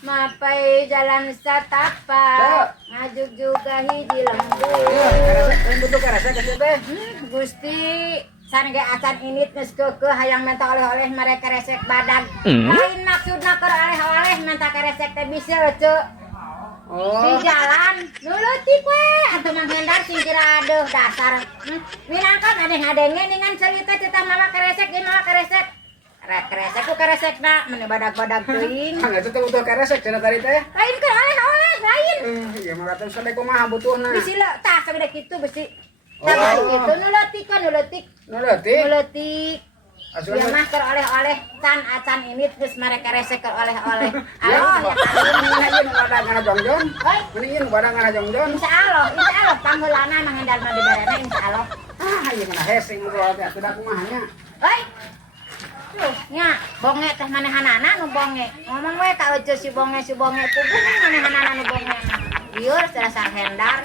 Mapai jalan satapak, ngajuk juga hiji lembur. Butuh karasa ke teh. Gusti, san ge acan init geus keukeuh hayang minta oleh-oleh mereka resek badag. Lain maksudna keur oleh-oleh minta keresek teh bisa ceu. Di jalan, nuleutik we atuh manghendar sing kira aduh dasar. Minangkan adeng-adenge ningan cerita cerita mama keresek ieu mama keresek. Keresek ku keresekna meni badag-badag teuing. Hang eta teh butuh karasa cenah tadi teh. Lain keur oleh-oleh lain. Ieu mah atuh sadek kumaha butuhna. Bisi le tah sabeda kitu bisi. Tah kitu nuleutik kan nuleutik. Nuleutik. Nuleutik. Ieu mah keur oleh-oleh can acan ini geus mereka resek keur oleh-oleh. Aloh ya ieu nu badag ngana jongjon. Heuy, Mending ieu nu badag ngana jongjon. insyaallah pangheulana manghendalna diberena insyaallah. Ieu mah hese ngobrol teh atuh da kumaha nya. Heuy. Tuh, nya, bonge teh manehanana nu bonge. Ngomong we ka euceul si bonge puguh manehanana nu bonge. Lieur dasar hendar.